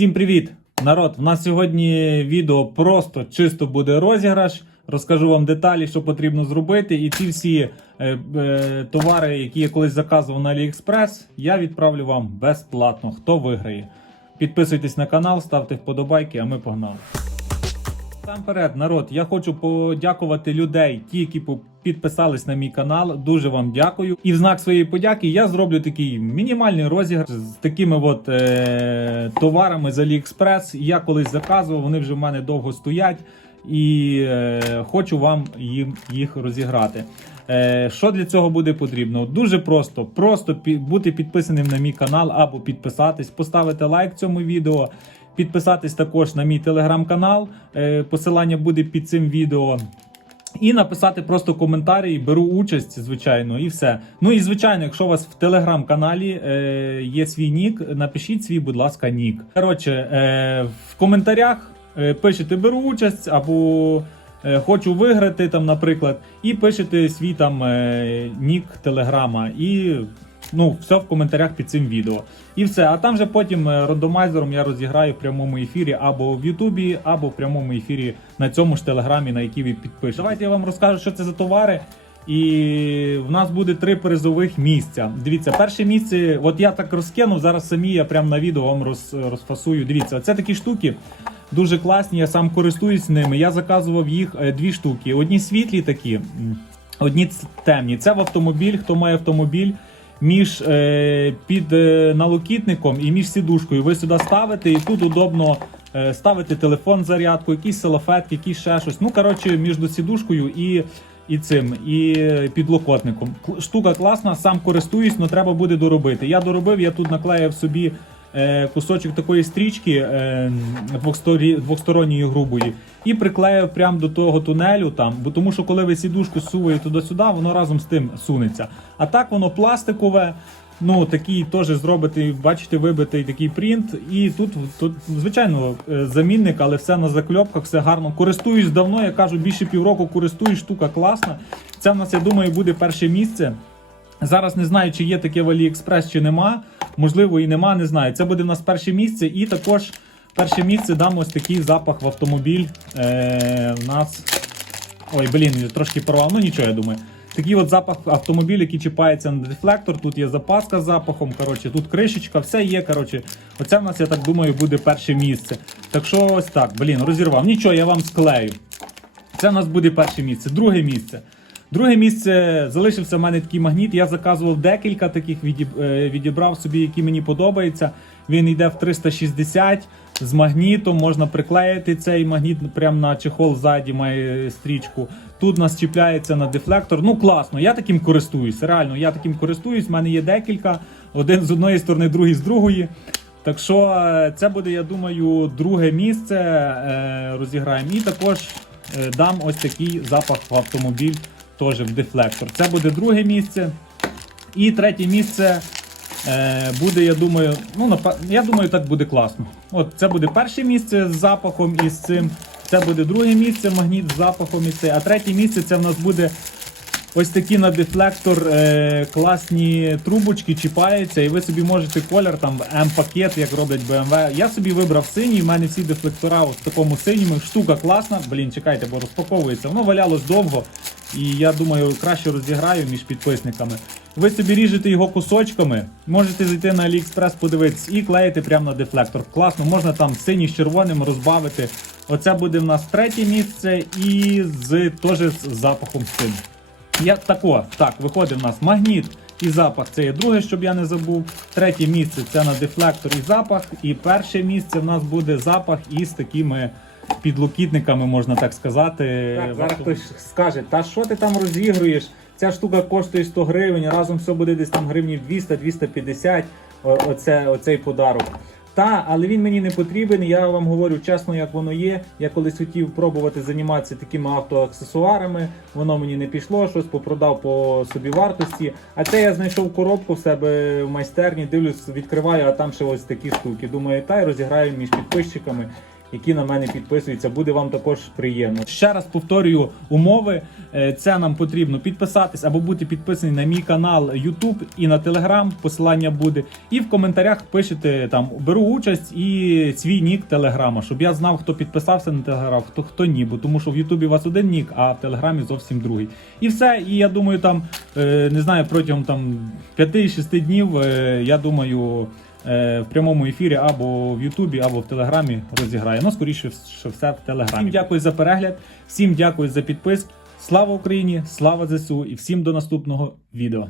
Всім привіт! Народ! У нас сьогодні відео просто чисто буде розіграш. Розкажу вам деталі, що потрібно зробити. І ці всі е, е, товари, які я колись заказував на AliExpress, я відправлю вам безплатно. Хто виграє? Підписуйтесь на канал, ставте вподобайки, а ми погнали. Насамперед, народ, я хочу подякувати людей, ті, які підписались на мій канал. Дуже вам дякую. І в знак своєї подяки я зроблю такий мінімальний розіграш з такими от е, товарами з AliExpress. Я колись заказував, вони вже в мене довго стоять. І е, хочу вам їм їх розіграти. Е, що для цього буде потрібно? Дуже просто. Просто пі- бути підписаним на мій канал або підписатись, поставити лайк цьому відео. Підписатись також на мій телеграм-канал. Е, посилання буде під цим відео. І написати просто коментарі, беру участь, звичайно, і все. Ну і звичайно, якщо у вас в телеграм-каналі е, є свій нік, напишіть свій, будь ласка, нік. Коротше, е, в коментарях е, пишете беру участь або е, хочу виграти, там, наприклад, і пишете свій там е, нік телеграма. І ну, все в коментарях під цим відео. І все. А там вже потім е, рандомайзером я розіграю в прямому ефірі або в Ютубі, або в прямому ефірі на цьому ж телеграмі, на який ви підпишете. Давайте я вам розкажу, що це за товари. І в нас буде три призових місця. Дивіться, перше місце, от я так розкинув, зараз самі я прямо на відео вам роз, розфасую. Дивіться, це такі штуки дуже класні, я сам користуюсь ними. Я заказував їх е, дві штуки. Одні світлі такі, одні темні. Це в автомобіль, хто має автомобіль. Між е, під е, налокітником і між сідушкою ви сюди ставите, і тут удобно е, ставити телефон зарядку, якісь салафетки, якісь ще щось. Ну коротше, між сідушкою і, і цим, і е, підлокотником. Штука класна, сам користуюсь, але треба буде доробити. Я доробив, я тут наклеїв собі е, кусочок такої стрічки е, двохсторонньої грубої і приклеїв прямо до того тунелю там, бо тому що коли ви сідушку суваєте туди-сюди, воно разом з тим сунеться. А так воно пластикове. Ну, такий теж зробити, бачите, вибитий такий принт. І тут, тут звичайно, е, замінник, але все на закльопках, все гарно. Користуюсь давно, я кажу, більше півроку користуюсь, штука класна. Це в нас, я думаю, буде перше місце. Зараз не знаю, чи є таке в AliExpress, чи нема. Можливо, і нема, не знаю. Це буде в нас перше місце. І також перше місце дам ось такий запах в автомобіль. Е, у нас. Ой, блін, трошки порвав, ну нічого, я думаю. Такий от запах автомобіля, який чіпається на дефлектор. Тут є запаска з запахом. Коротше, тут кришечка, все є. Коротше, оце в нас, я так думаю, буде перше місце. Так що ось так, блін, розірвав. Нічого, я вам склею. Це в нас буде перше місце. Друге місце. Друге місце залишився в мене такий магніт. Я заказував декілька таких, е, відібрав собі, які мені подобаються. Він йде в 360 з магнітом. Можна приклеїти цей магніт прямо на чехол ззаді, має стрічку. Тут нас чіпляється на дефлектор. Ну класно, я таким користуюсь. Реально, я таким користуюсь. У мене є декілька. Один з одної сторони, другий з другої. Так що е, це буде, я думаю, друге місце. е, Розіграємо. І також дам ось такий запах в автомобіль, теж в дефлектор. Це буде друге місце. І третє місце е, буде, я думаю, ну я думаю, так буде класно. От це буде перше місце з запахом і з цим. Це буде друге місце, магніт з запахом і це. А третє місце це в нас буде ось такі на дефлектор е, класні трубочки чіпаються, і ви собі можете колір там М-пакет, як роблять BMW. Я собі вибрав синій, в мене всі дефлектора в такому синьому. Штука класна. Блін, чекайте, бо розпаковується. Воно валялось довго. І я думаю, краще розіграю між підписниками. Ви собі ріжете його кусочками, можете зайти на AliExpress, подивитись і клеїти прямо на дефлектор. Класно, можна там синій з червоним розбавити. Оце буде в нас третє місце і з теж з запахом цим. Я тако, так, виходить в нас магніт і запах. Це є друге, щоб я не забув. Третє місце це на дефлектор і запах. І перше місце в нас буде запах із такими підлокітниками, можна так сказати. Так, зараз хтось скаже, та що ти там розігруєш? Ця штука коштує 100 гривень, разом все буде десь там гривнів 200-250. о- Оце, оцей подарок. Та, але він мені не потрібен. Я вам говорю чесно, як воно є. Я колись хотів пробувати займатися такими автоаксесуарами. Воно мені не пішло, щось попродав по собі вартості. А це я знайшов коробку в себе в майстерні. Дивлюсь, відкриваю, а там ще ось такі штуки. Думаю, та й розіграю між підписчиками. Які на мене підписуються. Буде вам також приємно. Ще раз повторюю умови. Е, Це нам потрібно підписатись або бути підписаний на мій канал YouTube і на Telegram. Посилання буде. І в коментарях пишете там беру участь і свій нік Телеграма, щоб я знав, хто підписався на Телеграм, хто хто ні. Бо тому що в Ютубі у вас один нік, а в Телеграмі зовсім другий. І все. І я думаю, там е, не знаю, протягом там 5-6 днів. е, Я думаю. Е, В прямому ефірі або в Ютубі, або в Телеграмі розіграє. Ну, скоріше, все в Телеграмі. Всім дякую за перегляд, всім дякую за підписку. Слава Україні, слава ЗСУ і всім до наступного відео.